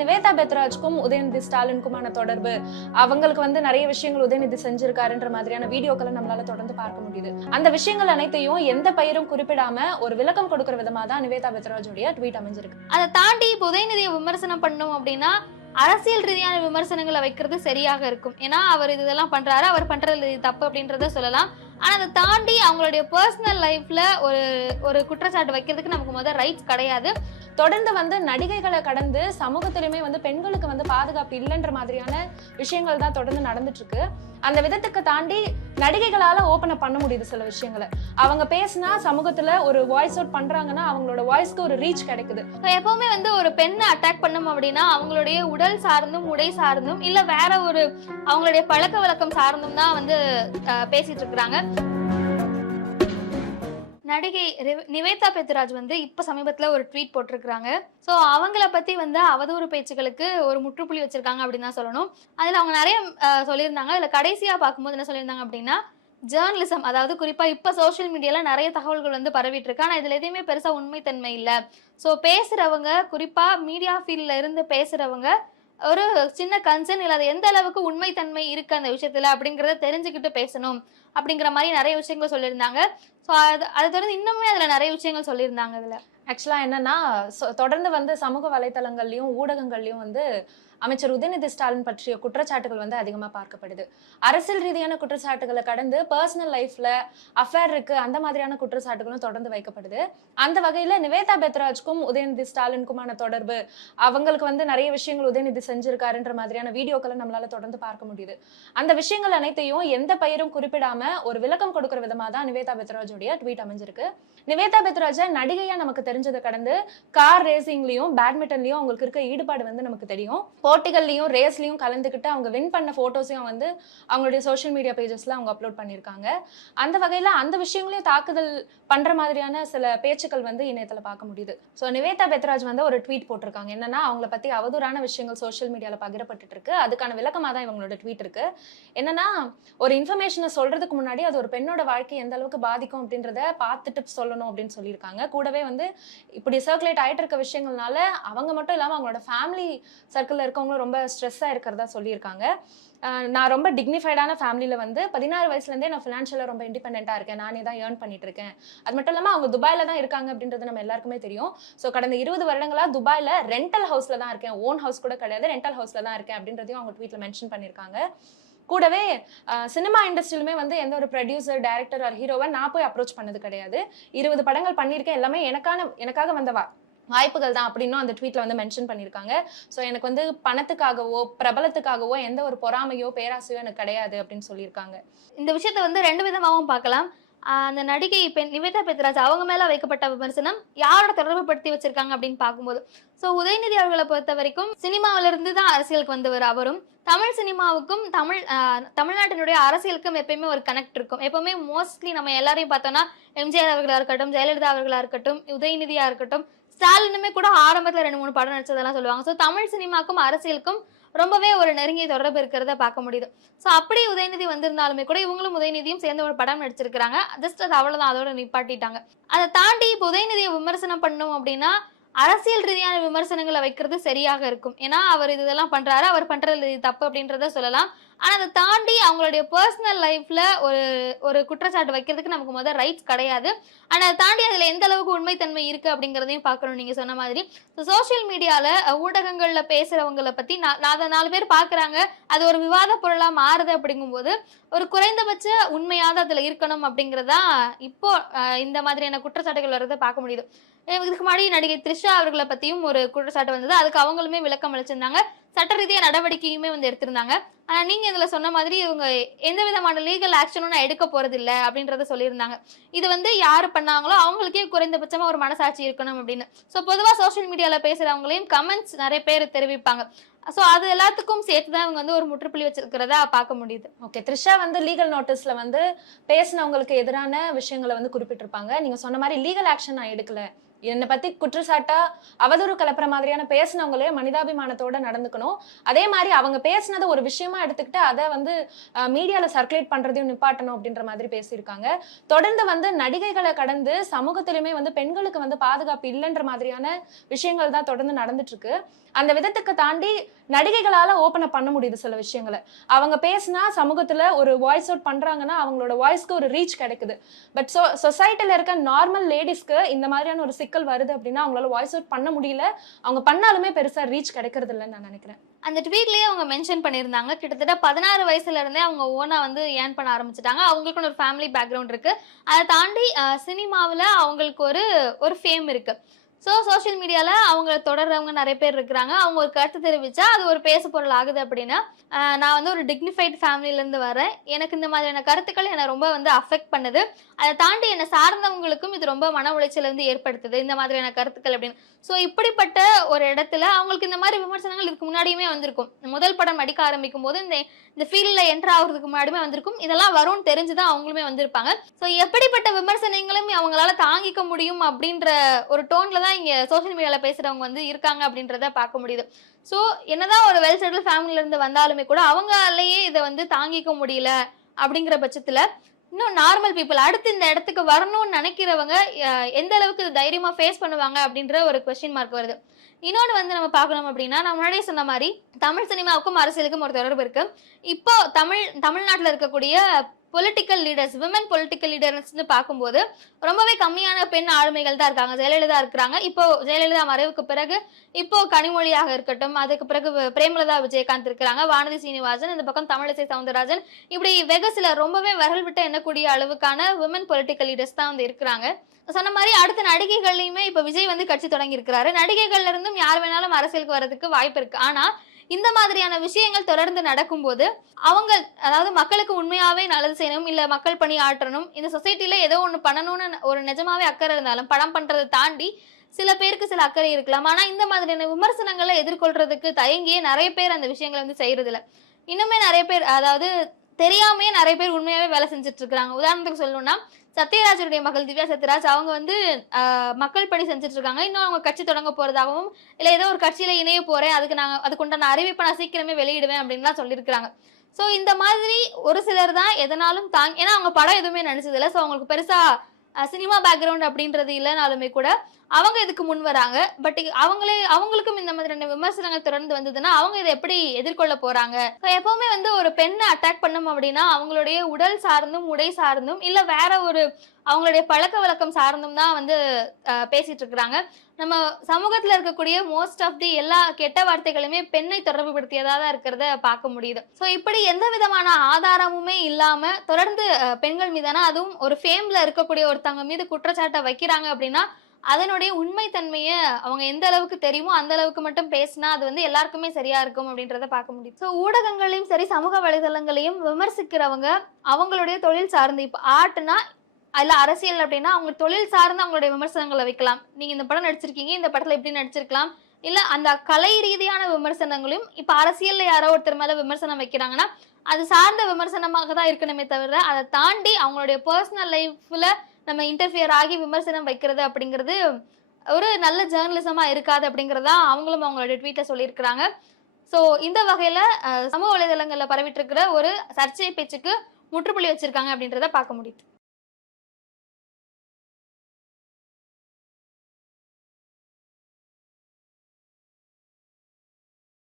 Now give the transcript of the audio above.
நிவேதா பெத்ராஜ்க்கும் உதயநிதி ஸ்டாலினுக்குமான தொடர்பு, அவங்களுக்கு வந்து நிறைய விஷயங்கள் உதயநிதி செஞ்சிருக்காருன்ற மாதிரியான வீடியோக்களை நம்மளால தொடர்ந்து பார்க்க முடியுது. அந்த விஷயங்கள் அனைத்தையும் எந்த பெயரும் குறிப்பிடாம ஒரு விளக்கம் கொடுக்கிற விதமா தான் நிவேதா பெத்ராஜோடைய ட்வீட் அமைஞ்சிருக்கு. அதை தாண்டி இப்போ உதயநிதியை விமர்சனம் பண்ணோம் அப்படின்னா அரசியல் ரீதியான விமர்சனங்களை வைக்கிறது சரியாக இருக்கும். ஏன்னா அவர் இதெல்லாம் பண்றாரு, அவர் பண்றது தப்பு அப்படின்றத சொல்லலாம். ஆனா அதை தாண்டி அவங்களுடைய பர்சனல் லைஃப்ல ஒரு குற்றச்சாட்டு வைக்கிறதுக்கு நமக்கு முதல் ரைட்ஸ் கிடையாது. தொடர்ந்து வந்து நடிகைகளை கடந்து சமூகத்திலுமே வந்து பெண்களுக்கு வந்து பாதுகாப்பு இல்லைன்ற மாதிரியான விஷயங்கள் தான் தொடர்ந்து நடந்துட்டு இருக்கு. அந்த விதத்துக்கு தாண்டி நடிகைகளால ஓபன் அப் பண்ண முடியுது சில விஷயங்களை. அவங்க பேசினா சமூகத்துல ஒரு வாய்ஸ் அவுட் பண்றாங்கன்னா அவங்களோட வாய்ஸ்க்கு ஒரு ரீச் கிடைக்குது. எப்பவுமே வந்து ஒரு பெண்ணை அட்டாக் பண்ணணும் அப்படின்னா அவங்களுடைய உடல் சார்ந்தும் உடை சார்ந்தும் இல்ல வேற ஒரு அவங்களுடைய பழக்க வழக்கம் சார்ந்தும் தான் வந்து பேசிட்டு இருக்கிறாங்க. நடிகை நிவேதா பெத்ராஜ் வந்து இப்ப சமீபத்துல ஒரு ட்வீட் போட்டிருக்காங்க. சோ அவங்கள பத்தி வந்து அவதூறு பேச்சுகளுக்கு ஒரு முற்றுப்புள்ளி வச்சிருக்காங்க அப்படின்னு தான் சொல்லணும். அதுல அவங்க நிறைய சொல்லியிருந்தாங்க. அதுல கடைசியா பார்க்கும்போது என்ன சொல்லியிருந்தாங்க அப்படின்னா, ஜேர்னலிசம், அதாவது குறிப்பா இப்ப சோசியல் மீடியால நிறைய தகவல்கள் வந்து பரவிட்டு இருக்கு. ஆனா இதுல எதையுமே பெருசா உண்மைத்தன்மை இல்ல. சோ பேசுறவங்க, குறிப்பா மீடியா ஃபீல்ட்ல இருந்து பேசுறவங்க ஒரு சின்ன கன்சர்ன் இல்லாத எந்த அளவுக்கு உண்மைத்தன்மை இருக்கு அந்த விஷயத்துல அப்படிங்கறத தெரிஞ்சுக்கிட்டு பேசணும் அப்படிங்கிற மாதிரி நிறைய விஷயங்கள் சொல்லியிருந்தாங்க. ஸோ அதை தொடர்ந்து இன்னுமே அதுல நிறைய விஷயங்கள் சொல்லியிருந்தாங்க. அதுல ஆக்சுவலா என்னன்னா, தொடர்ந்து வந்து சமூக வலைத்தளங்கள்லயும் ஊடகங்கள்லயும் வந்து அமைச்சர் உதயநிதி ஸ்டாலின் பற்றிய குற்றச்சாட்டுகள் வந்து அதிகமா பார்க்கப்படுது. அரசியல் ரீதியான குற்றச்சாட்டுகளை கடந்து பர்சனல் லைஃப்ல அஃபேர் இருக்கு, அந்த மாதிரியான குற்றச்சாட்டுகளும் தொடர்ந்து வைக்கப்படுது. அந்த வகையில நிவேதா பெத்ராஜ்க்கும் உதயநிதி ஸ்டாலினுக்குமான தொடர்பு, அவங்களுக்கு வந்து நிறைய விஷயங்கள் உதயநிதி செஞ்சிருக்காருன்ற மாதிரியான வீடியோக்களை நம்மளால தொடர்ந்து பார்க்க முடியுது. அந்த விஷயங்கள் அனைத்தையும் எந்த பெயரும் குறிப்பிடாம ஒரு விளக்கம் கொடுக்கிற விதமா தான் நிவேதா பெத்ராஜோடைய ட்வீட் அமைஞ்சிருக்கு. நிவேதா பெத்ராஜ நடிகையா நமக்கு தெரிஞ்சதை கடந்து கார் ரேசிங்லயும் பேட்மிண்டன்லயும் அவங்களுக்கு இருக்க ஈடுபாடு வந்து நமக்கு தெரியும். போட்டிகள்லயும் ரேஸ்லயும் கலந்துக்கிட்டு அவங்க வின் பண்ண போட்டோஸையும் வந்து அவங்களுடைய சோஷியல் மீடியா பேஜஸ்ல அவங்க அப்லோட் பண்ணியிருக்காங்க. அந்த வகையில அந்த விஷயங்களையும் தாக்குதல் பண்ற மாதிரியான சில பேச்சுக்கள் வந்து இணையத்துல பார்க்க முடியுது. ஸோ நிவேதா பெத்ராஜ் வந்து ஒரு ட்வீட் போட்டிருக்காங்க. என்னன்னா, அவங்கள பத்தி அவதூறான விஷயங்கள் சோஷியல் மீடியால பகிரப்பட்டு இருக்கு. அதுக்கான விளக்கமா தான் இவங்களோட ட்வீட் இருக்கு. என்னன்னா, ஒரு இன்ஃபர்மேஷனை சொல்றதுக்கு முன்னாடி அது ஒரு பெண்ணோட வாழ்க்கை எந்த அளவுக்கு பாதிக்கும் அப்படின்றத பார்த்துட்டு சொல்லணும் அப்படின்னு சொல்லியிருக்காங்க. கூடவே வந்து இப்படி சர்க்குலேட் ஆயிட்டு இருக்க விஷயங்கள்னால அவங்க மட்டும் இல்லாம அவங்களோட ஃபேமிலி சர்க்கிள்ல இருக்கவங்களும் ரொம்ப ஸ்ட்ரெஸ்ஸா இருக்கிறதா சொல்லியிருக்காங்க. நான் ரொம்ப டிக்னிஃபைடான ஃபேமிலியில வந்து 16 வயசுல இருந்தே நான் ஃபினான்ஷியலா ரொம்ப இண்டிபெண்டா இருக்கேன், நானே தான் ஏர்ன் பண்ணிட்டு இருக்கேன். அது மட்டும் இல்லாம அவங்க துபாயில தான் இருக்காங்க அப்படின்றது நம்ம எல்லாருக்குமே தெரியும். ஸோ கடந்த 20 வருடங்களா துபாயில ரெண்டல் ஹவுஸ்ல தான் இருக்கேன், ஓன் ஹவுஸ் கூட கிடையாது, ரெண்டல் ஹவுஸ்ல தான் இருக்கேன் அப்படின்றதையும் அவங்க ட்வீட்ல மென்ஷன் பண்ணியிருக்காங்க. கூடவே சினிமா இண்டஸ்ட்ரியிலுமே வந்து எந்த ஒரு ப்ரொடியூசர், டைரக்டர் ஆர் ஹீரோவை நான் போய் அப்ரோச் பண்ணது கிடையாது. 20 படங்கள் பண்ணியிருக்கேன், எல்லாமே எனக்காக வந்த வாய்ப்புகள் தான் அப்படின்னும் அந்த ட்வீட்ல வந்து மென்ஷன் பண்ணியிருக்காங்க. ஸோ எனக்கு வந்து பணத்துக்காகவோ பிரபலத்துக்காகவோ எந்த ஒரு பொறாமையோ பேராசையோ எனக்கு கிடையாது அப்படின்னு சொல்லியிருக்காங்க. இந்த விஷயத்த வந்து ரெண்டு விதமாகவும் பார்க்கலாம். அந்த நடிகை நிவேதா பெத்ராஜ் அவங்க மேல வைக்கப்பட்ட விமர்சனம் யாரோட தொடர்பு படுத்தி வச்சிருக்காங்க அப்படின்னு பார்க்கும்போது, ஸோ உதயநிதி அவர்களை பொறுத்த வரைக்கும் சினிமாவில இருந்து தான் அரசியலுக்கு வந்தவர். அவரும் தமிழ் சினிமாவுக்கும் தமிழ்நாட்டினுடைய அரசியலுக்கும் எப்பயுமே ஒரு கனெக்ட் இருக்கும். எப்பவுமே மோஸ்ட்லி நம்ம எல்லாரையும் பார்த்தோம்னா எம்ஜிஆர் அவர்களா இருக்கட்டும், ஜெயலலிதா அவர்களா இருக்கட்டும், உதயநிதியா இருக்கட்டும், ஸ்டாலினுமே கூட ஆரம்பத்துல 2-3 படம் நடிச்சதெல்லாம் சொல்லுவாங்க. ஸோ தமிழ் சினிமாக்கும் அரசியலுக்கும் ரொம்பவே ஒரு நெருங்கிய தொடர்பு இருக்கிறத பார்க்க முடியுது. ஸோ அப்படி உதயநிதி வந்திருந்தாலுமே கூட இவங்களும் உதயநிதியும் சேர்ந்து ஒரு படம் நடிச்சிருக்கிறாங்க. ஜஸ்ட் அது அவ்வளவுதான், அதோட நிப்பாட்டிட்டாங்க. அதை தாண்டி இப்போ உதயநிதியை விமர்சனம் பண்ணோம் அப்படின்னா அரசியல் ரீதியான விமர்சனங்களை வைக்கிறது சரியாக இருக்கும். ஏன்னா அவர் இதெல்லாம் பண்றாரு, அவர் பண்றது தப்பு அப்படின்றத சொல்லலாம். ஆனா அதை தாண்டி அவங்களுடைய பர்சனல் லைஃப்ல ஒரு குற்றச்சாட்டு வைக்கிறதுக்கு நமக்கு முதல் ரைட்ஸ் கிடையாது. ஆனா அதை தாண்டி அதுல எந்த அளவுக்கு உண்மைத்தன்மை இருக்கு அப்படிங்கறதையும் பார்க்கணும். நீங்க சொன்ன மாதிரி சோசியல் மீடியால ஊடகங்கள்ல பேசுறவங்களை பத்தி 4 பேர் பாக்குறாங்க, அது ஒரு விவாத பொருளா மாறுது. அப்படிங்கும்போது ஒரு குறைந்தபட்ச உண்மையாவது அதுல இருக்கணும் அப்படிங்கறதா இப்போ இந்த மாதிரியான குற்றச்சாட்டுகள் வர்றதை பார்க்க முடியுது. இதுக்கு முன்னாடி நடிகை த்ரிஷா அவர்களை பத்தியும் ஒரு குற்றச்சாட்டு வந்தது. அதுக்கு அவங்களுமே விளக்கம் அளிச்சிருந்தாங்க, சட்ட ரீதியா நடவடிக்கையுமே வந்து எடுத்திருந்தாங்க. ஆனா நீங்க இதுல சொன்ன மாதிரி இவங்க எந்த விதமான லீகல் ஆக்ஷனும் நான் எடுக்க போறது இல்லை அப்படின்றத சொல்லியிருந்தாங்க. இது வந்து யாரு பண்ணாங்களோ அவங்களுக்கே குறைந்தபட்சமா ஒரு மனசாட்சி இருக்கணும் அப்படின்னு. ஸோ பொதுவா சோசியல் மீடியால பேசுறவங்களையும் கமெண்ட்ஸ் நிறைய பேர் தெரிவிப்பாங்க. சோ அது எல்லாத்துக்கும் சேர்த்துதான் இவங்க வந்து ஒரு முற்றுப்புள்ளி வச்சிருக்கிறதா பார்க்க முடியுது. ஓகே, த்ரிஷா வந்து லீகல் நோட்டீஸ்ல வந்து பேசினவங்களுக்கு எதிரான விஷயங்களை வந்து குறிப்பிட்டிருப்பாங்க. நீங்க சொன்ன மாதிரி லீகல் ஆக்ஷன் நான் எடுக்கல, என்னை பத்தி குற்றச்சாட்டா அவதூறு கலப்புற மாதிரியான பேசினவங்களே மனிதாபிமானத்தோட நடந்துக்கணும். இருக்கணும். அதே மாதிரி அவங்க பேசினதை ஒரு விஷயமா எடுத்துக்கிட்டு அதை வந்து மீடியால சர்க்குலேட் பண்றதையும் நிப்பாட்டணும் அப்படின்ற மாதிரி பேசியிருக்காங்க. தொடர்ந்து வந்து நடிகைகளை கடந்து சமூகத்திலுமே வந்து பெண்களுக்கு வந்து பாதுகாப்பு இல்லைன்ற மாதிரியான விஷயங்கள் தான் தொடர்ந்து நடந்துட்டு இருக்கு. அந்த விதத்துக்கு தாண்டி நடிகைகளால ஓபன் அப் பண்ண முடியுது சில விஷயங்களை. அவங்க பேசினா சமூகத்துல ஒரு வாய்ஸ் அவுட் பண்றாங்கன்னா அவங்களோட வாய்ஸ்க்கு ஒரு ரீச் கிடைக்குது. பட் சொசைட்டில இருக்க நார்மல் லேடிஸ்க்கு இந்த மாதிரியான ஒரு சிக்கல் வருது அப்படின்னா அவங்களால வாய்ஸ் அவுட் பண்ண முடியல. அவங்க பண்ணாலுமே பெருசா ரீச் கிடைக்கிறது இல்லைன்னு நான் நினைக்கிறேன். அந்த ட்வீட்லயே அவங்க மென்ஷன் பண்ணியிருந்தாங்க, கிட்டத்தட்ட 16 வயசுல இருந்தே அவங்க ஓனா வந்து ஏர்ன் பண்ண ஆரம்பிச்சிட்டாங்க. அவங்களுக்குன்னு ஒரு ஃபேமிலி பேக்ரவுண்ட் இருக்கு. அதை தாண்டி சினிமாவில் அவங்களுக்கு ஒரு ஃபேம் இருக்கு. ஸோ சோஷியல் மீடியாவில் அவங்கள தொடர்றவங்க நிறைய பேர் இருக்கிறாங்க. அவங்க ஒரு கருத்து தெரிவிச்சா அது ஒரு பேசு பொருள் ஆகுது அப்படின்னா, நான் வந்து ஒரு டிக்னிஃபைட் ஃபேமிலியிலேருந்து வரேன், எனக்கு இந்த மாதிரியான கருத்துக்கள் என்னை ரொம்ப வந்து அஃபெக்ட் பண்ணுது, அதை தாண்டி என்னை சார்ந்தவங்களுக்கும் இது ரொம்ப மன உளைச்சல் வந்து ஏற்படுத்துது இந்த மாதிரியான கருத்துக்கள் அப்படின்னு. ஸோ இப்படிப்பட்ட ஒரு இடத்துல அவங்களுக்கு இந்த மாதிரி விமர்சனங்கள் இதுக்கு முன்னாடியுமே வந்திருக்கும். முதல் படம் நடிக்க ஆரம்பிக்கும் போது இந்த ஃபீல்டில் என்டர் ஆகுறதுக்கு முன்னாடியுமே வந்திருக்கும். இதெல்லாம் வரும்னு தெரிஞ்சுதான் அவங்களுமே வந்திருப்பாங்க. ஸோ எப்படிப்பட்ட விமர்சனங்களும் அவங்களால தாங்கிக்க முடியும் அப்படின்ற ஒரு டோன்ல தான் இங்க சோஷியல் மீடியால பேசுறவங்க வந்து இருக்காங்க அப்படின்றத பார்க்க முடியுது. ஸோ என்னதான் ஒரு வெல் செட்டில் ஃபேமிலில இருந்து வந்தாலுமே கூட அவங்களாலேயே இதை வந்து தாங்கிக்க முடியல அப்படிங்கிற பட்சத்துல இன்னும் நார்மல் பீப்புள் அடுத்து இந்த இடத்துக்கு வரணும்னு நினைக்கிறவங்க எந்த அளவுக்கு இது தைரியமா ஃபேஸ் பண்ணுவாங்க அப்படின்ற ஒரு கொஸ்டின் மார்க் வருது. இன்னொன்று வந்து நம்ம பார்க்கணும் அப்படின்னா, நான் முன்னாடியே சொன்ன மாதிரி தமிழ் சினிமாவுக்கும் அரசியலுக்கும் ஒரு தொடர்பு இருக்கு. இப்போ தமிழ்நாட்டில் இருக்கக்கூடிய பொலிட்டிக்கல் லீடர்ஸ், விமன் பொலிட்டிக்கல் லீடர்ஸ்னு பார்க்கும்போது ரொம்பவே கம்மியான பெண் ஆளுமைகள் தான் இருக்காங்க. ஜெயலலிதா இருக்கிறாங்க. இப்போ ஜெயலலிதா மறைவுக்கு பிறகு இப்போ கனிமொழியாக இருக்கட்டும், அதுக்கு பிறகு பிரேமலதா விஜயகாந்த் இருக்கிறாங்க, வானதி சீனிவாசன், இந்த பக்கம் தமிழிசை சவுந்தரராஜன், இப்படி வெகு சில ரொம்பவே விரல் விட்டு எண்ணக்கூடிய அளவுக்கான விமன் பொலிட்டிக்கல் லீடர்ஸ் தான் வந்து இருக்கிறாங்க. சொன்ன மாதிரி அடுத்த நடிகைகள்லையுமே இப்ப விஜய் வந்து கட்சி தொடங்கி இருக்கிறாரு. நடிகைகள்ல இருந்தும் யார் வேணாலும் அரசியலுக்கு வர்றதுக்கு வாய்ப்பு இருக்கு. ஆனா இந்த மாதிரியான விஷயங்கள் தொடர்ந்து நடக்கும்போது அவங்க, அதாவது மக்களுக்கு உண்மையாவே நல்லது செய்யணும், இல்ல மக்கள் பணி ஆற்றணும், இந்த சொசைட்டில ஏதோ ஒண்ணு பண்ணணும்னு ஒரு நிஜமாவே அக்கறை இருந்தாலும் படம் பண்றதை தாண்டி சில பேருக்கு சில அக்கறை இருக்கலாம். ஆனா இந்த மாதிரியான விமர்சனங்களை எதிர்கொள்றதுக்கு தயங்கியே நிறைய பேர் அந்த விஷயங்களை வந்து செய்யறது இல்ல. இன்னுமே நிறைய பேர், அதாவது தெரியாமையே நிறைய பேர் உண்மையாவே வேலை செஞ்சுட்டு இருக்காங்க. உதாரணத்துக்கு சொல்லணும்னா சத்யராஜனுடைய மகள் திவ்யா சத்யராஜ் அவங்க வந்து மக்கள் பணி செஞ்சுட்டு இருக்காங்க. இன்னும் அவங்க கட்சி தொடங்க போறதாகவும், இல்ல ஏதோ ஒரு கட்சியில இணைய போறேன், அதுக்குண்டான அறிவிப்பை நான் சீக்கிரமே வெளியிடுவேன் அப்படின்லாம் சொல்லியிருக்காங்க. ஸோ இந்த மாதிரி ஒரு சிலர் தான் எதனாலும் ஏன்னா அவங்க படம் எதுவுமே நடிச்சது இல்லை. ஸோ அவங்களுக்கு பெருசா சினிமா பேக்ரவுண்ட் அப்படின்றது இல்லைனாலுமே கூட அவங்க இதுக்கு முன் வராங்க. பட் அவங்களுக்கும் இந்த மாதிரியான விமர்சனங்கள் தொடர்ந்து வந்ததுன்னா அவங்க இதை எப்படி எதிர்கொள்ள போறாங்க? எப்பவுமே வந்து ஒரு பெண்ணை அட்டாக் பண்ணணும் அப்படின்னா அவங்களுடைய உடல் சார்ந்தும், உடை சார்ந்தும், இல்ல வேற ஒரு அவங்களுடைய பழக்க வழக்கம் சார்ந்தும் தான் வந்து பேசிட்டு இருக்கிறாங்க. நம்ம சமூகத்துல இருக்கக்கூடிய மோஸ்ட் ஆஃப் தி எல்லா கெட்ட வார்த்தைகளுமே பெண்ணை தொடர்பு படுத்தியதா தான் இருக்கிறத பார்க்க முடியுது. ஸோ இப்படி எந்த விதமான ஆதாரமுமே இல்லாம தொடர்ந்து பெண்கள் மீதான, அதுவும் ஒரு ஃபேம்ல இருக்கக்கூடிய ஒருத்தவங்க மீது குற்றச்சாட்டை வைக்கிறாங்க அப்படின்னா அதனுடைய உண்மைத்தன்மையை அவங்க எந்த அளவுக்கு தெரியுமோ அந்த அளவுக்கு மட்டும் பேசினா அது வந்து எல்லாருக்குமே சரியா இருக்கும் அப்படின்றத பார்க்க முடியும். ஸோ ஊடகங்களையும் சரி சமூக வலைதளங்களையும் விமர்சிக்கிறவங்க அவங்களுடைய தொழில் சார்ந்து, இப்போ ஆர்ட்னா இல்ல அரசியல் அப்படின்னா அவங்க தொழில் சார்ந்து அவங்களுடைய விமர்சனங்களை வைக்கலாம். நீங்க இந்த படம் நடிச்சிருக்கீங்க, இந்த படத்துல எப்படி நடிச்சிருக்கலாம், இல்ல அந்த கலை ரீதியான விமர்சனங்களையும். இப்ப அரசியல்ல யாரோ ஒருத்தர் மேல விமர்சனம் வைக்கிறாங்கன்னா அது சார்ந்த விமர்சனமாக தான் இருக்கணுமே தவிர அதை தாண்டி அவங்களுடைய பர்சனல் லைஃப்ல நம்ம இன்டர்ஃபியர் ஆகி விமர்சனம் வைக்கிறது அப்படிங்கிறது ஒரு நல்ல ஜேர்னலிசமா இருக்காது அப்படிங்கறதா அவங்களும் அவங்களோட ட்வீட்ல சொல்லியிருக்கிறாங்க. ஸோ இந்த வகையில சமூக வலைதளங்கள்ல பரவிட்டு இருக்கிற ஒரு சர்ச்சை பேச்சுக்கு முற்றுப்புள்ளி வச்சிருக்காங்க அப்படின்றத பார்க்க முடியுது.